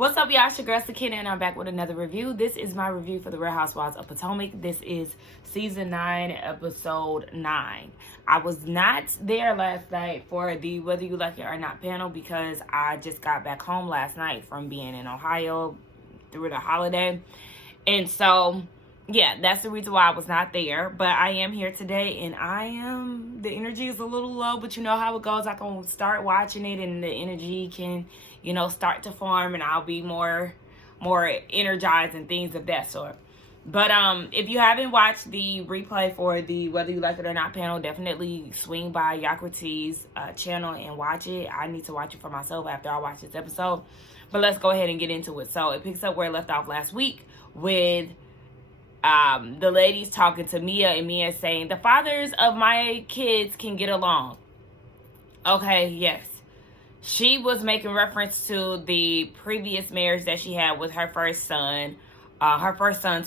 What's up, y'all? It's your girl, Kiana, and I'm back with another review. This is my review for the Real Housewives of Potomac. This is Season 9, Episode 9. I was not there last night for the Whether You Like It or Not panel because I just got back home last night from being in Ohio through the holiday. And so, yeah, that's the reason why I was not there. But I am here today, and the energy is a little low, but you know how it goes. I can start watching it, and the energy can, start to form, and I'll be more energized and things of that sort. But if you haven't watched the replay for the Whether You Like It or Not panel, definitely swing by Yakriti's channel and watch it. I need to watch it for myself after I watch this episode. But let's go ahead and get into it. So it picks up where it left off last week with the ladies talking to Mia, and Mia saying, the fathers of my kids can get along. Okay, yes. She was making reference to the previous marriage that she had with her first son's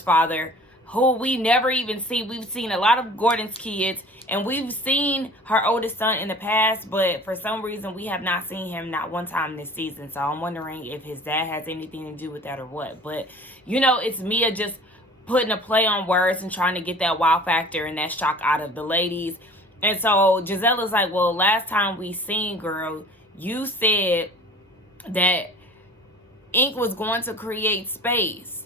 father, who we never even see. We've seen a lot of Gordon's kids, and we've seen her oldest son in the past, but for some reason we have not seen him not one time this season. So I'm wondering if his dad has anything to do with that or what. But, it's Mia just putting a play on words and trying to get that wow factor and that shock out of the ladies. And so Giselle is like, well, last time we seen, girl, you said that ink was going to create space.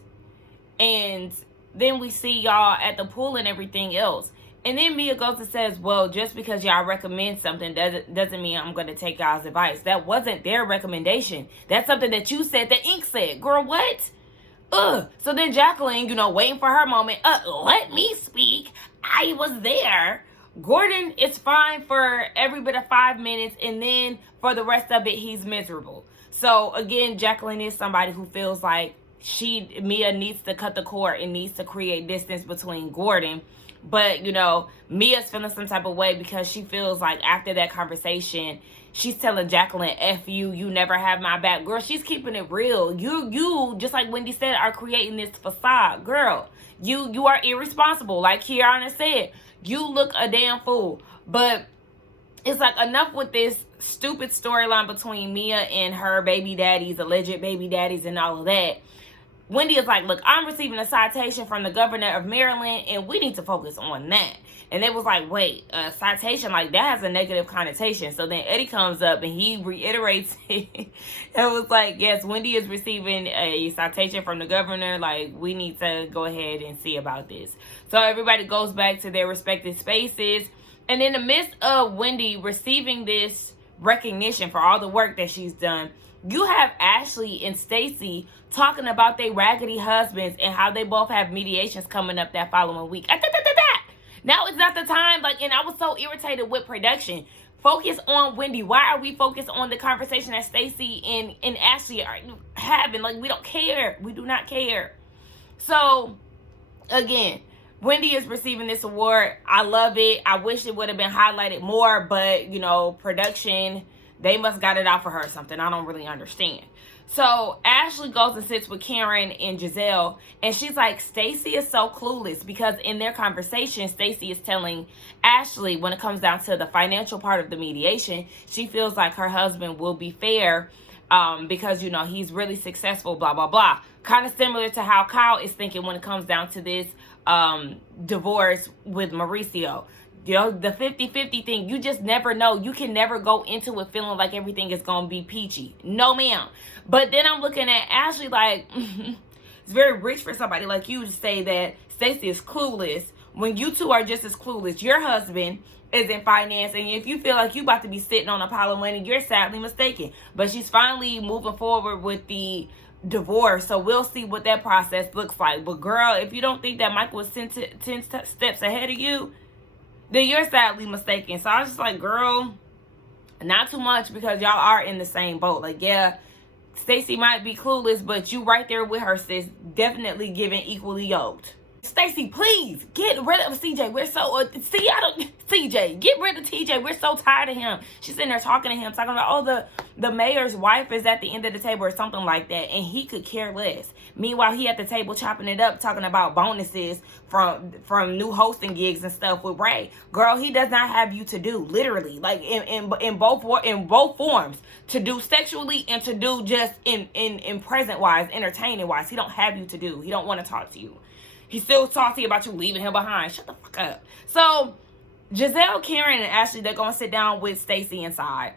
And then we see y'all at the pool and everything else. And then Mia goes and says, well, just because y'all recommend something doesn't mean I'm going to take y'all's advice. That wasn't their recommendation. That's something that you said that ink said. Girl, what? So then Jacqueline, waiting for her moment. Let me speak. I was there. Gordon is fine for every bit of 5 minutes, and then for the rest of it, he's miserable. So again, Jacqueline is somebody who feels like Mia needs to cut the cord and needs to create distance between Gordon. But, Mia's feeling some type of way because she feels like after that conversation, she's telling Jacqueline, F you, you never have my back. Girl, she's keeping it real. You, just like Wendy said, are creating this facade. Girl, you are irresponsible. Like Kiana said, you look a damn fool. But it's like enough with this stupid storyline between Mia and her baby daddies, alleged baby daddies, and all of that. Wendy is like, look, I'm receiving a citation from the governor of Maryland, and we need to focus on that. And they was like, wait, a citation, like that has a negative connotation. So then Eddie comes up and he reiterates it. It was like, yes, Wendy is receiving a citation from the governor. Like, we need to go ahead and see about this. So everybody goes back to their respective spaces. And in the midst of Wendy receiving this recognition for all the work that she's done, you have Ashley and Stacey talking about their raggedy husbands and how they both have mediations coming up that following week. Now is not the time. And I was so irritated with production. Focus on Wendy. Why are we focused on the conversation that Stacey and Ashley are having? Like, we don't care. We do not care. So, again, Wendy is receiving this award. I love it. I wish it would have been highlighted more, but, production, they must got it out for her or something. I don't really understand. So Ashley goes and sits with Karen and Giselle, and she's like, Stacey is so clueless, because in their conversation, Stacey is telling Ashley when it comes down to the financial part of the mediation, she feels like her husband will be fair because, he's really successful, blah, blah, blah. Kind of similar to how Kyle is thinking when it comes down to this divorce with Mauricio. The 50-50 thing, you just never know. You can never go into it feeling like everything is going to be peachy. No, ma'am. But then I'm looking at Ashley like, it's very rich for somebody like you to say that Stacey is clueless when you two are just as clueless. Your husband is in finance, and if you feel like you about to be sitting on a pile of money, you're sadly mistaken. But she's finally moving forward with the divorce, so we'll see what that process looks like. But girl, if you don't think that Michael was 10 steps ahead of you, then you're sadly mistaken. So I was just like, girl, not too much, because y'all are in the same boat. Like, yeah, Stacey might be clueless, but you right there with her, sis, definitely giving equally yoked. Stacey, please get rid of CJ. We're so CJ, get rid of TJ. We're so tired of him. She's sitting there talking to him, talking about, oh, the mayor's wife is at the end of the table or something like that, and he could care less. Meanwhile, he at the table chopping it up, talking about bonuses from new hosting gigs and stuff with Ray. Girl, he does not have you to do, literally, like in both forms, to do sexually and to do just in present wise, entertaining wise. He don't have you to do. He don't want to talk to you. He's still salty about you leaving him behind. Shut the fuck up. So Giselle, Karen, and Ashley, they're going to sit down with Stacey inside.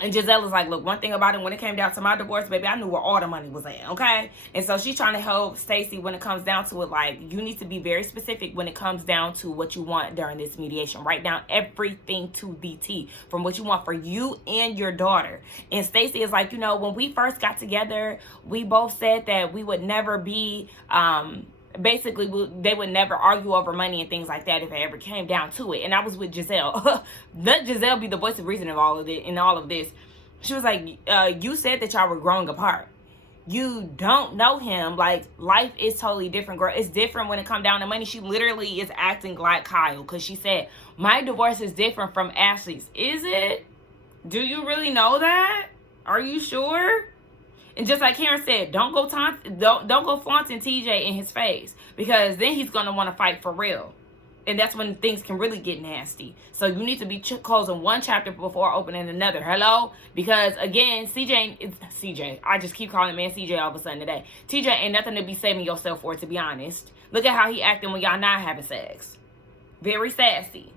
And Giselle is like, look, one thing about it, when it came down to my divorce, baby, I knew where all the money was at, okay? And so she's trying to help Stacey when it comes down to it. Like, you need to be very specific when it comes down to what you want during this mediation. Write down everything to the T from what you want for you and your daughter. And Stacey is like, you know, when we first got together, we both said that we would never be... basically, they would never argue over money and things like that if it ever came down to it. And I was with Giselle. Let Giselle be the voice of reason of all of it, in all of this. She was like, you said that y'all were growing apart. You don't know him. Like, life is totally different, girl. It's different when it comes down to money. She literally is acting like Kyle, because she said, my divorce is different from Ashley's. Is it? Do you really know that? Are you sure? And just like Karen said, don't go flaunting TJ in his face, because then he's going to want to fight for real. And that's when things can really get nasty. So you need to be closing one chapter before opening another. Hello? Because again, CJ, I just keep calling man CJ all of a sudden today. TJ ain't nothing to be saving yourself for, to be honest. Look at how he acting when y'all not having sex. Very sassy.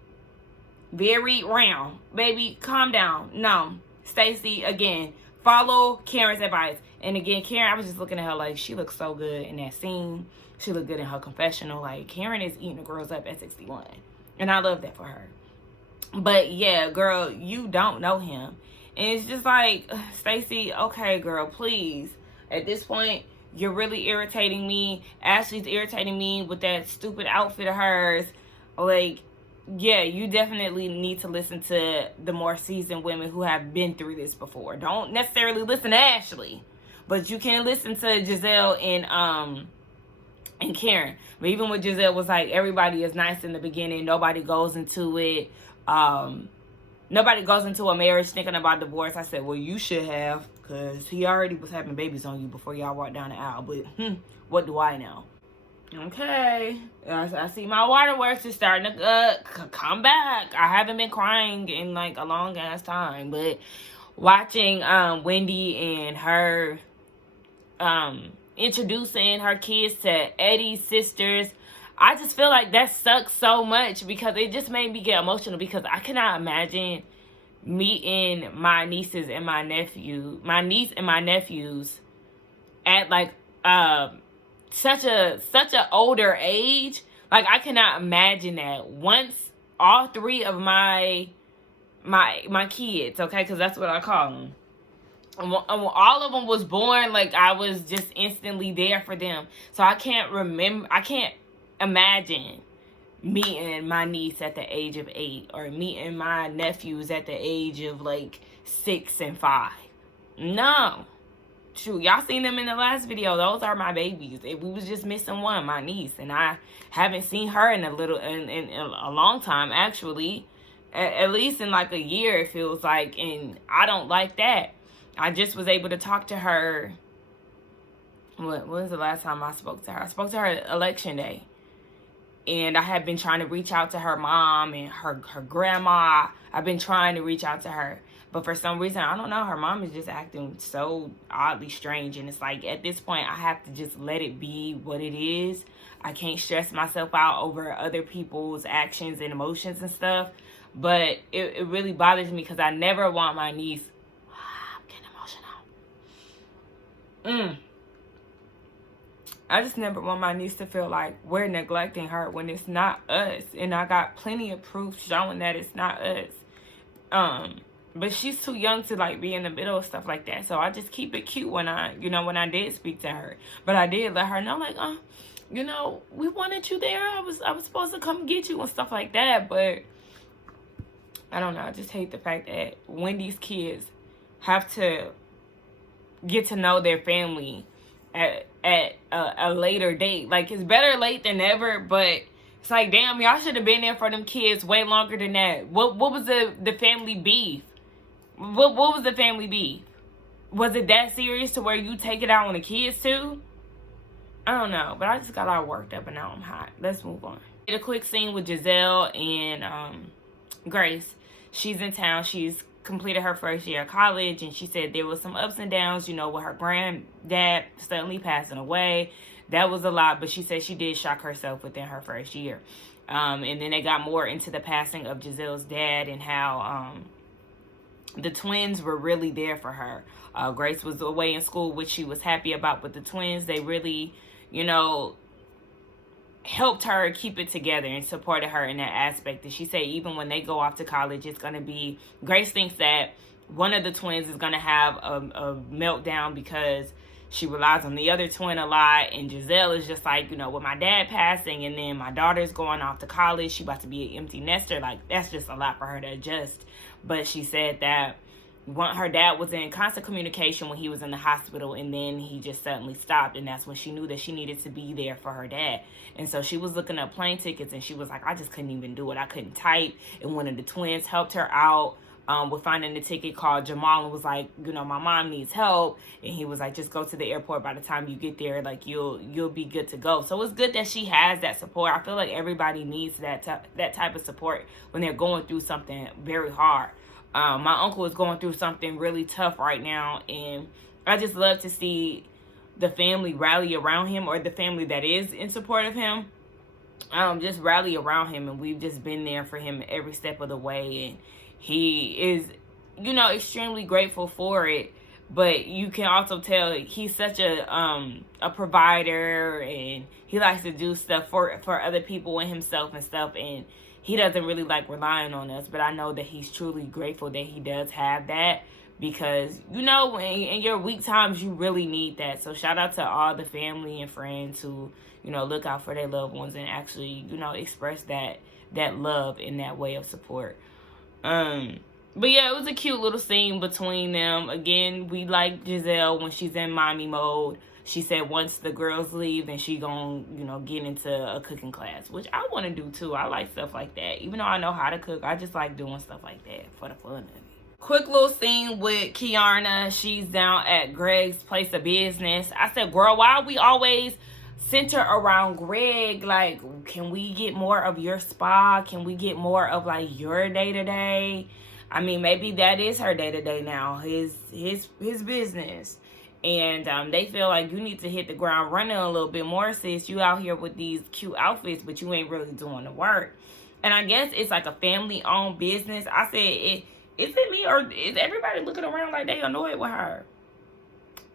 Very round. Baby, calm down. No. Stacey, again, follow Karen's advice. And again, Karen, I was just looking at her like, she looks so good in that scene. She looked good in her confessional. Like, Karen is eating the girls up at 61. And I love that for her. But yeah, girl, you don't know him. And it's just like, Stacey, okay, girl, please. At this point, you're really irritating me. Ashley's irritating me with that stupid outfit of hers. Like, yeah, you definitely need to listen to the more seasoned women who have been through this before. Don't necessarily listen to Ashley, but you can listen to Giselle and Karen. But even with Giselle was like, everybody is nice in the beginning. Nobody goes into it. Nobody goes into a marriage thinking about divorce. I said, well, you should have, because he already was having babies on you before y'all walked down the aisle. But what do I know? Okay, I see my waterworks is starting to come back. I haven't been crying in like a long ass time, but watching Wendy and her introducing her kids to Eddie's sisters, I just feel like that sucks so much, because it just made me get emotional, because I cannot imagine meeting my nieces and my nephews at like such a older age. Like, I cannot imagine that. Once all three of my kids, okay, because that's what I call them, all of them was born, like, I was just instantly there for them. So I can't imagine meeting my niece at the age of 8, or meeting my nephews at the age of like 6 and 5. No. Shoot, y'all seen them in the last video. Those are my babies. We was just missing one, my niece, and I haven't seen her in a long time, actually. At least in like a year, it feels like, and I don't like that. I just was able to talk to her. When was the last time I spoke to her? I spoke to her election day. And I have been trying to reach out to her mom and her grandma. I've been trying to reach out to her. But for some reason, I don't know, her mom is just acting so oddly strange. And it's like, at this point, I have to just let it be what it is. I can't stress myself out over other people's actions and emotions and stuff. But it really bothers me, because I never want my niece... I'm getting emotional. I just never want my niece to feel like we're neglecting her when it's not us. And I got plenty of proof showing that it's not us. But she's too young to like be in the middle of stuff like that. So I just keep it cute when I did speak to her. But I did let her know, like, we wanted you there. I was supposed to come get you and stuff like that. But I don't know. I just hate the fact that Wendy's kids have to get to know their family at a later date. Like, it's better late than never, but it's like, damn, y'all should have been there for them kids way longer than that. What was the family beef? What was the family beef? Was it that serious to where you take it out on the kids too? I don't know, but I just got all worked up and now I'm hot. Let's move on. Did a quick scene with Giselle and Grace. She's in town. She's completed her first year of college, and she said there was some ups and downs, you know, with her granddad suddenly passing away. That was a lot, but she said she did shock herself within her first year. And then they got more into the passing of Giselle's dad and how the twins were really there for her. Grace was away in school, which she was happy about, but the twins, they really, you know, helped her keep it together and supported her in that aspect. And she said even when they go off to college, it's going to be, Grace thinks that one of the twins is going to have a meltdown because she relies on the other twin a lot. And Giselle is just like, you know, with my dad passing and then my daughter's going off to college, she about to be an empty nester. Like, that's just a lot for her to adjust. But she said that her dad was in constant communication when he was in the hospital, and then he just suddenly stopped, and that's when she knew that she needed to be there for her dad. And so she was looking up plane tickets, and she was like, I just couldn't even do it. I couldn't type. And one of the twins helped her out with finding the ticket, called Jamal and was like, you know, my mom needs help. And he was like, just go to the airport. By the time you get there, like, you'll be good to go. So it's good that she has that support. I feel like everybody needs that type of support when they're going through something very hard. My uncle is going through something really tough right now, and I just love to see the family rally around him, or the family that is in support of him, just rally around him. And we've just been there for him every step of the way, and he is, you know, extremely grateful for it. But you can also tell he's such a provider, and he likes to do stuff for other people and himself and stuff, and he doesn't really like relying on us. But I know that he's truly grateful that he does have that, because, you know, in your weak times, you really need that. So shout out to all the family and friends who, you know, look out for their loved ones and actually, you know, express that love in that way of support. But yeah, it was a cute little scene between them. Again, we like Giselle when she's in mommy mode. She said once the girls leave, then she gonna, you know, get into a cooking class, which I want to do too. I like stuff like that. Even though I know how to cook, I just like doing stuff like that for the fun of it. Quick little scene with Kiana. She's down at Greg's place of business. I said, girl, why are we always center around Greg? Like, can we get more of your spa? Can we get more of like your day-to-day? I mean, maybe that is her day-to-day now, his business. And they feel like you need to hit the ground running a little bit more, sis. You out here with these cute outfits, but you ain't really doing the work. And I guess it's like a family-owned business. I said, is it me, or is everybody looking around like they annoyed with her?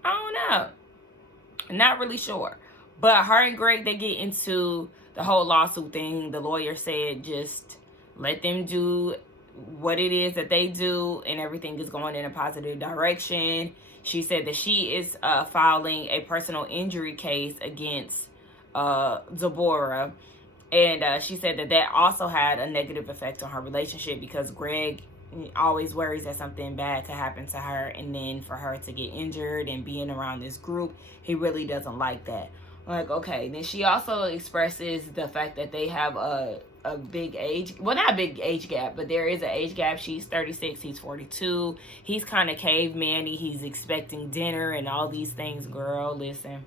I don't know. Not really sure. But her and Greg, they get into the whole lawsuit thing. The lawyer said just let them do what it is that they do, and everything is going in a positive direction. She said that she is filing a personal injury case against Deborah. And she said that also had a negative effect on her relationship, because Greg always worries that something bad could happen to her, and then for her to get injured and being around this group, he really doesn't like that. Like, okay. Then she also expresses the fact that they have a big age, well, not a big age gap, but there is an age gap. She's 36, he's 42. He's kind of caveman-y. He's expecting dinner and all these things. Girl, listen,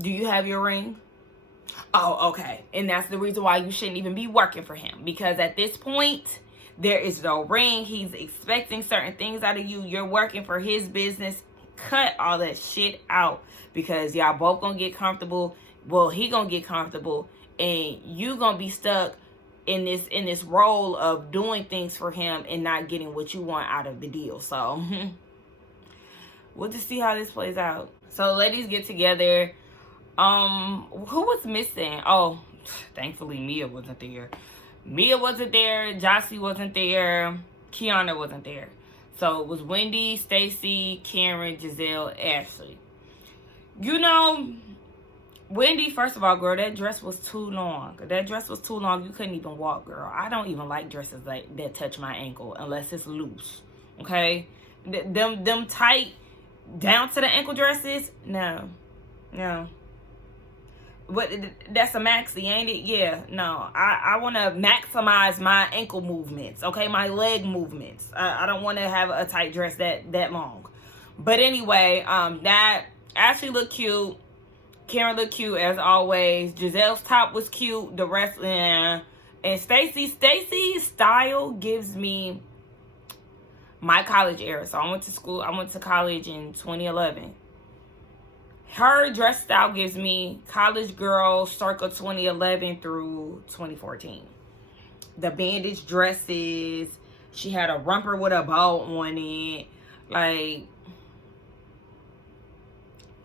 do you have your ring? Oh, okay. And that's the reason why you shouldn't even be working for him, because at this point there is no ring. He's expecting certain things out of you. You're working for his business. Cut all that shit out, because y'all both gonna get comfortable. Well, he gonna get comfortable, and you gonna be stuck in this role of doing things for him and not getting what you want out of the deal. So we'll just see how this plays out. So ladies get together. Who was missing? Oh, thankfully Mia wasn't there. Mia wasn't there. Jossie wasn't there. Kiana wasn't there. So it was Wendy, Stacy, Karen, Giselle, Ashley. You know, Wendy, first of all, girl, that dress was too long. That dress was too long. You couldn't even walk, girl. I don't even like dresses that touch my ankle unless it's loose. Okay? Them tight down to the ankle dresses, no. What, that's a maxi, ain't it? Yeah, no. I want to maximize my ankle movements, okay? My leg movements. I don't want to have a tight dress that long. But anyway, that actually looked cute. Karen looked cute as always. Giselle's top was cute. The rest, and Stacey's style gives me my college era. So I went to college in 2011. Her dress style gives me college girl circa 2011 through 2014. The bandage dresses. She had a romper with a bow on it. Like,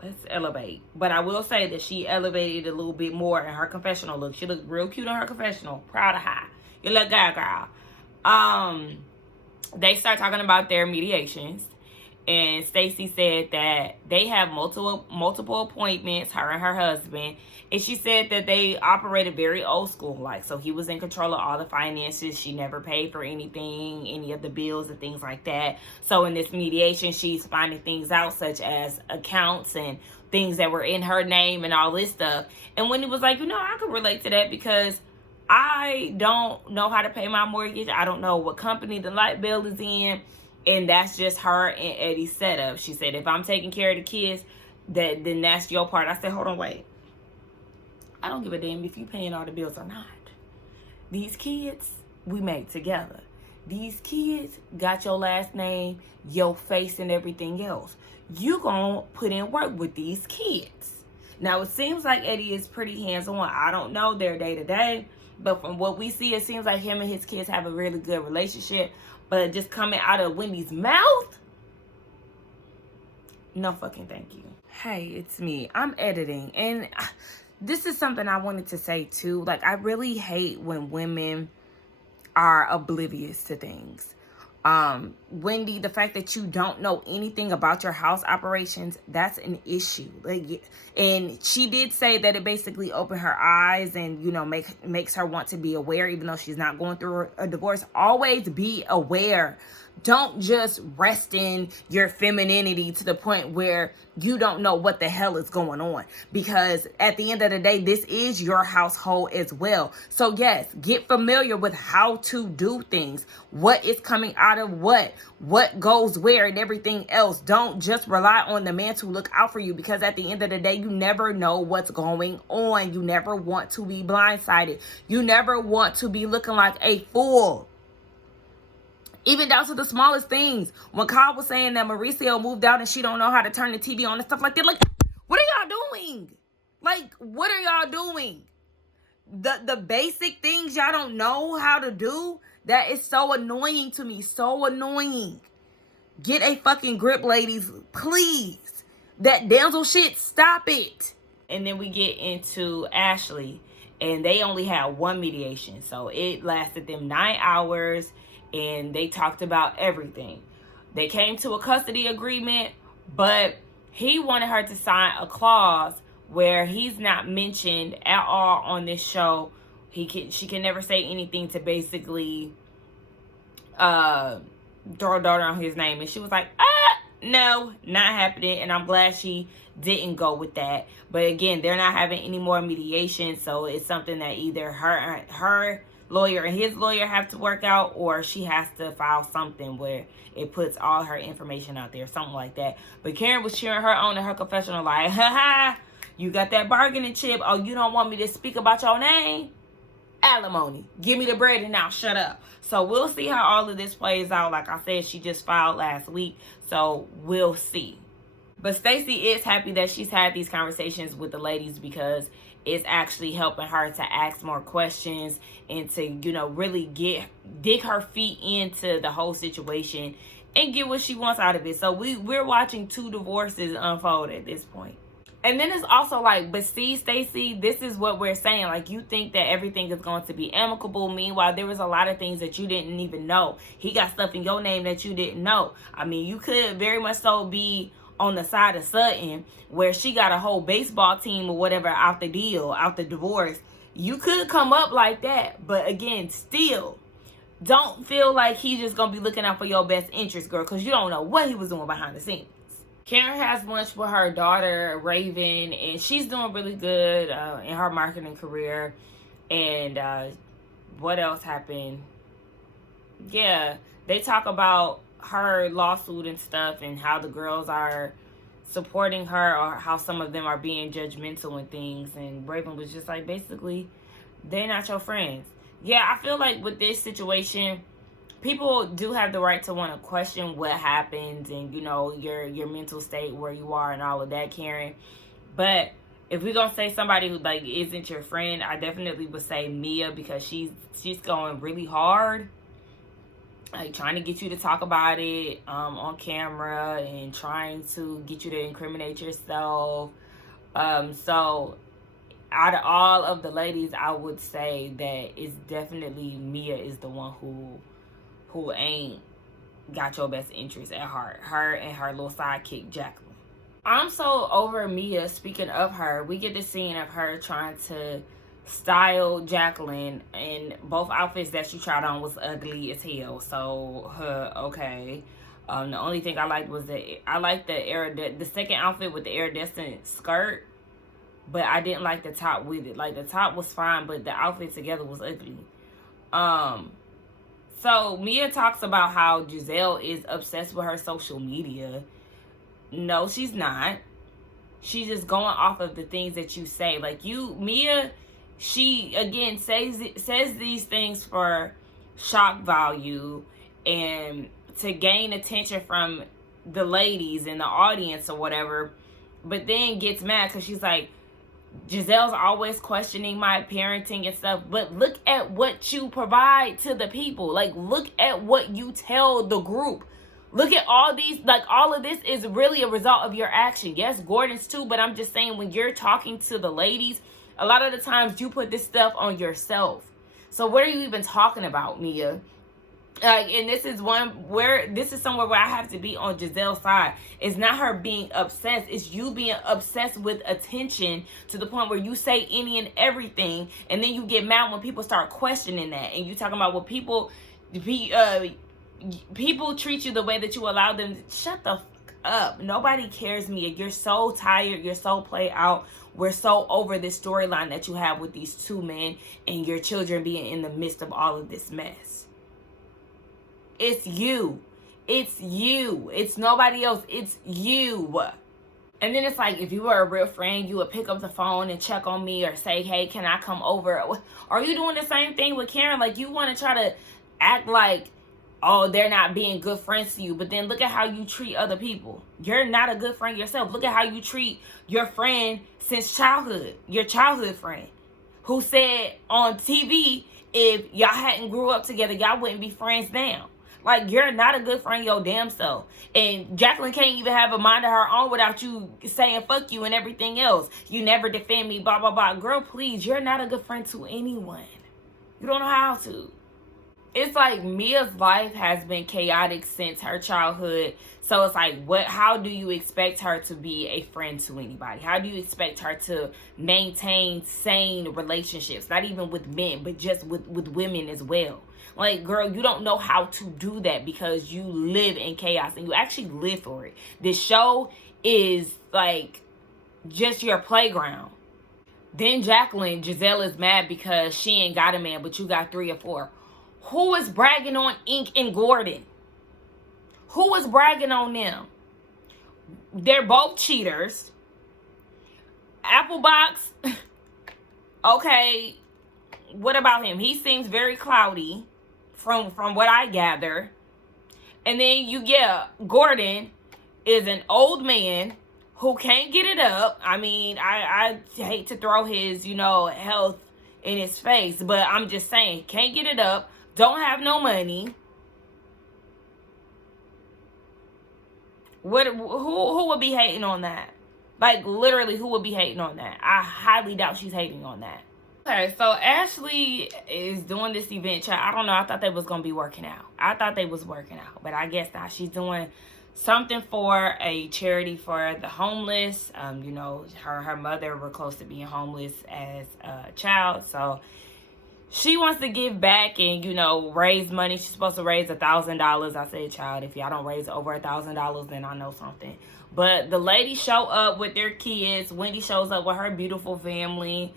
let's elevate. But I will say that she elevated a little bit more in her confessional look. She looked real cute in her confessional. Proud of her. You look good, girl. They start talking about their mediations. And Stacey said that they have multiple appointments, her and her husband. And she said that they operated very old school like. So he was in control of all the finances. She never paid for anything, any of the bills and things like that. So in this mediation, she's finding things out such as accounts and things that were in her name and all this stuff. And Wendy was like, I could relate to that because I don't know how to pay my mortgage. I don't know what company the light bill is in. And that's just her and Eddie's setup. She said, if I'm taking care of the kids, then that's your part. I said, hold on, wait. I don't give a damn if you paying all the bills or not. These kids, we made together. These kids got your last name, your face, and everything else. You gonna put in work with these kids. Now, it seems like Eddie is pretty hands-on. I don't know their day-to-day. But from what we see, it seems like him and his kids have a really good relationship. But just coming out of Wendy's mouth, no fucking thank you. Hey, it's me. I'm editing. And this is something I wanted to say too. Like, I really hate when women are oblivious to things. Wendy, the fact that you don't know anything about your house operations, that's an issue. Like, and she did say that it basically opened her eyes and, makes her want to be aware, even though she's not going through a divorce. Always be aware. Don't just rest in your femininity to the point where you don't know what the hell is going on. Because at the end of the day, this is your household as well. So yes, get familiar with how to do things. What is coming out of what goes where and everything else. Don't just rely on the man to look out for you, because at the end of the day, you never know what's going on. You never want to be blindsided. You never want to be looking like a fool. Even down to the smallest things. When Kyle was saying that Mauricio moved out and she don't know how to turn the TV on and stuff like that. Like, what are y'all doing? Like, what are y'all doing? The basic things y'all don't know how to do? That is so annoying to me. So annoying. Get a fucking grip, ladies. Please. That damsel shit, stop it. And then we get into Ashley. And they only had one mediation. So it lasted them 9 hours. And they talked about everything. They came to a custody agreement, but he wanted her to sign a clause where he's not mentioned at all on this show. She can never say anything to basically throw dirt on his name. And she was like, no, not happening. And I'm glad she didn't go with that. But again, they're not having any more mediation. So it's something that either her lawyer and his lawyer have to work out, or she has to file something where it puts all her information out there, something like that. But Karen was cheering her on in her confessional like, you got that bargaining chip. Oh, you don't want me to speak about your name? Alimony. Give me the bread and now shut up. So we'll see how all of this plays out. Like I said, she just filed last week, so we'll see. But Stacey is happy that she's had these conversations with the ladies, because it's actually helping her to ask more questions and to, really dig her feet into the whole situation and get what she wants out of it. So we're watching 2 divorces unfold at this point. And then it's also like, but see, Stacey, this is what we're saying. Like, you think that everything is going to be amicable. Meanwhile, there was a lot of things that you didn't even know. He got stuff in your name that you didn't know. I mean, you could very much so be on the side of Sutton, where she got a whole baseball team or whatever out the deal, out the divorce. You could come up like that. But again, still, don't feel like he's just going to be looking out for your best interest, girl, because you don't know what he was doing behind the scenes. Karen has lunch with her daughter, Raven, and she's doing really good in her marketing career. And what else happened? Yeah, they talk about her lawsuit and stuff and how the girls are supporting her or how some of them are being judgmental and things. And Raven was just like, basically, they're not your friends. Yeah, I feel like with this situation, people do have the right to want to question what happened and, you know, your mental state, where you are and all of that, Karen. But if we're gonna say somebody who like isn't your friend, I definitely would say Mia, because she's going really hard, like trying to get you to talk about it on camera and trying to get you to incriminate yourself. So out of all of the ladies, I would say that it's definitely Mia is the one who ain't got your best interest at heart. Her and her little sidekick, Jacqueline. I'm so over Mia. Speaking of her, we get the scene of her trying to style Jacqueline, and both outfits that she tried on was ugly as hell. So, okay. The only thing I liked was the second outfit with the iridescent skirt, but I didn't like the top with it. Like, the top was fine, but the outfit together was ugly. So Mia talks about how Giselle is obsessed with her social media. No, she's not. She's just going off of the things that you say. Like, Mia, she again says these things for shock value and to gain attention from the ladies in the audience or whatever, but then gets mad because she's like, Giselle's always questioning my parenting and stuff, but look at what you provide to the people. Like, look at what you tell the group. Look at all these, like, all of this is really a result of your action. Yes, Gordon's too, but I'm just saying, when you're talking to the ladies, a lot of the times you put this stuff on yourself. So what are you even talking about, Mia? And this is somewhere where I have to be on Giselle's side. It's not her being obsessed. It's you being obsessed with attention to the point where you say any and everything, and then you get mad when people start questioning that. And you talking about what people treat you the way that you allow them. Shut the fuck up. Nobody cares, Mia. You're so tired. You're so played out. We're so over this storyline that you have with these two men and your children being in the midst of all of this mess. It's you. It's you. It's nobody else. It's you. And then it's like, if you were a real friend, you would pick up the phone and check on me or say, hey, can I come over? Are you doing the same thing with Karen? Like, you want to try to act like, oh, they're not being good friends to you. But then look at how you treat other people. You're not a good friend yourself. Look at how you treat your friend since childhood. Your childhood friend who said on TV, if y'all hadn't grew up together, y'all wouldn't be friends now. Like, you're not a good friend your damn self. And Jacqueline can't even have a mind of her own without you saying fuck you and everything else. You never defend me, blah, blah, blah. Girl, please, you're not a good friend to anyone. You don't know how to. It's like Mia's life has been chaotic since her childhood. So it's like, how do you expect her to be a friend to anybody? How do you expect her to maintain sane relationships? Not even with men, but just with women as well. Like, girl, you don't know how to do that because you live in chaos and you actually live for it. This show is like just your playground. Then Giselle is mad because she ain't got a man, but you got 3 or 4. Who is bragging on Ink and Gordon? Who is bragging on them? They're both cheaters. Applebox, okay, what about him? He seems very cloudy from what I gather. And then Gordon is an old man who can't get it up. I mean, I hate to throw his, health in his face, but I'm just saying, can't get it up, don't have no money. Who would be hating on that? Like, literally, who would be hating on that? I highly doubt she's hating on that. Okay, so Ashley is doing this event. I don't know. I thought they was going to be working out. But I guess not. She's doing something for a charity for the homeless. Her mother were close to being homeless as a child. So she wants to give back and, you know, raise money. She's supposed to raise $1,000. I said, child, if y'all don't raise over $1,000, then I know something. But the ladies show up with their kids. Wendy shows up with her beautiful family.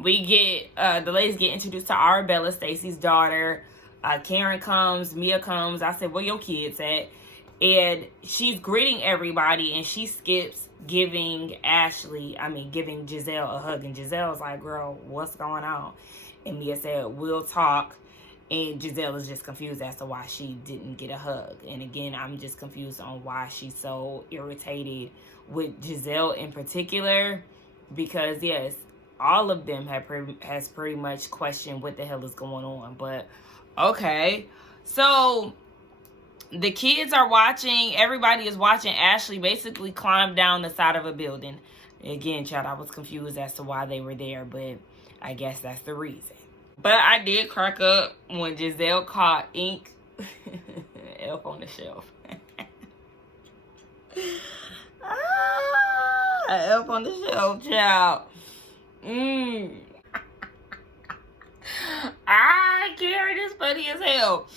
We get, the ladies get introduced to Arabella, Stacy's daughter. Karen comes, Mia comes. I said, where your kids at? And she's greeting everybody, and she skips giving Giselle a hug. And Giselle's like, girl, what's going on? And Mia said, we'll talk. And Giselle is just confused as to why she didn't get a hug. And again, I'm just confused on why she's so irritated with Giselle in particular. Because, yes, all of them has pretty much questioned what the hell is going on. But, okay. So the kids are watching. Everybody is watching Ashley basically climb down the side of a building. Again, child, I was confused as to why they were there, but I guess that's the reason. But I did crack up when Giselle caught ink elf on the shelf. Elf on the shelf, child. Karen is funny as hell.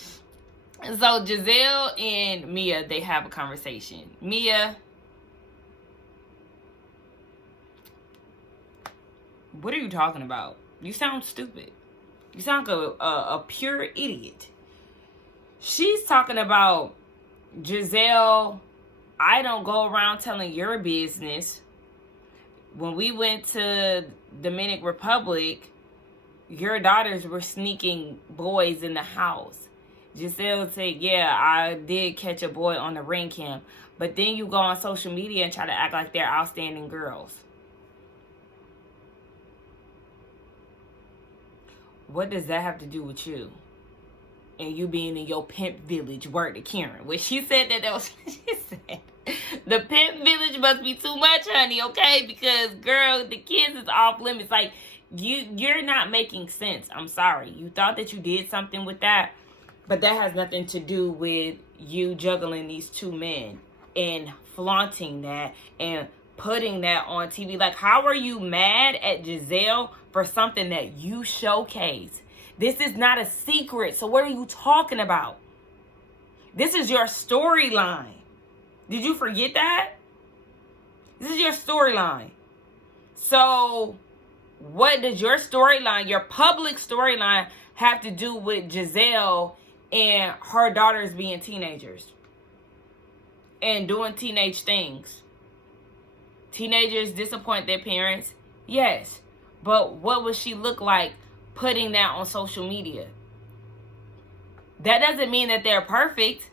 So Giselle and Mia, they have a conversation. Mia, what are you talking about? You sound stupid. You sound like a pure idiot. She's talking about, Giselle, I don't go around telling your business. When we went to Dominican Republic, your daughters were sneaking boys in the house. Giselle said, yeah, I did catch a boy on the ring cam. But then you go on social media and try to act like they're outstanding girls. What does that have to do with you? And you being in your pimp village, word to Karen. When she said that was, she said, the pimp village must be too much, honey, okay? Because, girl, the kids is off limits. Like, you're not making sense. I'm sorry. You thought that you did something with that, but that has nothing to do with you juggling these two men and flaunting that and putting that on TV. Like, how are you mad at Giselle for something that you showcase? This is not a secret. So what are you talking about? This is your storyline. Did you forget that? This is your storyline. So what does your storyline, your public storyline, have to do with Giselle and her daughters being teenagers and doing teenage things? Teenagers disappoint their parents, yes, but what would she look like putting that on social media? That doesn't mean that they're perfect.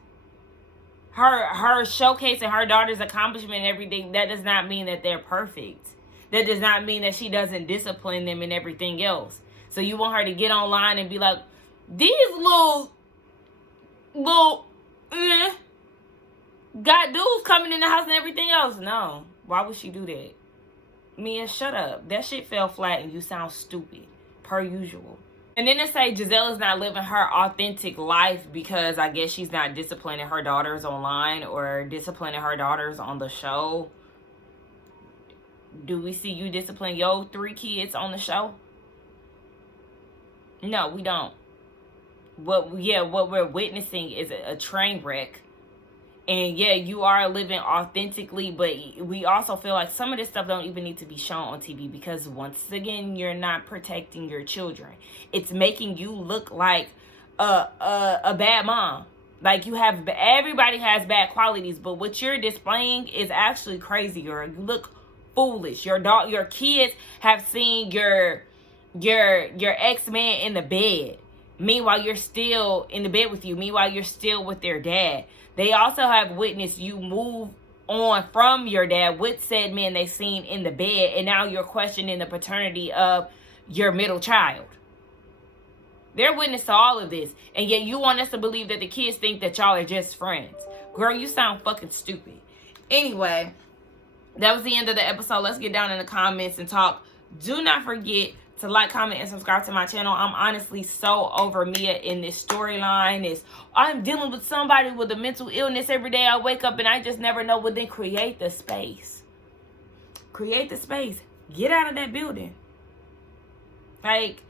Her showcasing her daughter's accomplishment and everything, that does not mean that they're perfect. That does not mean that she doesn't discipline them and everything else. So you want her to get online and be like, these little got dudes coming in the house and everything else. No. Why would she do that? Mia, shut up. That shit fell flat and you sound stupid. Per usual. And then to say Giselle is not living her authentic life because I guess she's not disciplining her daughters online or disciplining her daughters on the show. Do we see you discipline your 3 kids on the show? No, we don't. What we're witnessing is a train wreck. And yeah, you are living authentically, but we also feel like some of this stuff don't even need to be shown on TV because once again, you're not protecting your children. It's making you look like a bad mom. Like everybody has bad qualities, but what you're displaying is actually crazy. You look foolish. Your kids have seen your ex-man in the bed. Meanwhile, you're still in the bed with you. Meanwhile, you're still with their dad. They also have witnessed you move on from your dad with said men they seen in the bed, and now you're questioning the paternity of your middle child. They're witness to all of this, and yet you want us to believe that the kids think that y'all are just friends. Girl, you sound fucking stupid. Anyway, that was the end of the episode. Let's get down in the comments and talk. Do not forget to like, comment, and subscribe to my channel. I'm honestly so over Mia in this storyline. I'm dealing with somebody with a mental illness every day. I wake up and I just never know. Well, then create the space. Create the space. Get out of that building. Like,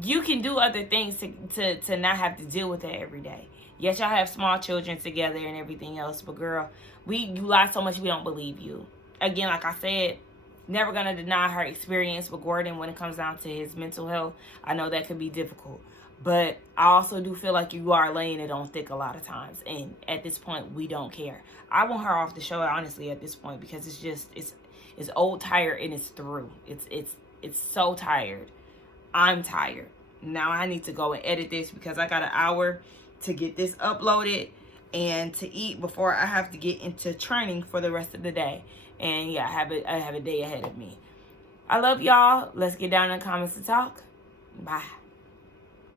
you can do other things to not have to deal with that every day. Yes, y'all have small children together and everything else, but girl, you lie so much we don't believe you. Again, like I said, never gonna deny her experience with Gordon when it comes down to his mental health. I know that could be difficult, but I also do feel like you are laying it on thick a lot of times, and at this point, we don't care. I want her off the show, honestly, at this point, because it's old, tired, and it's through. It's so tired. I'm tired. Now I need to go and edit this because I got an hour to get this uploaded and to eat before I have to get into training for the rest of the day. And yeah, I have a day ahead of me. I love y'all. Let's get down in the comments to talk. Bye.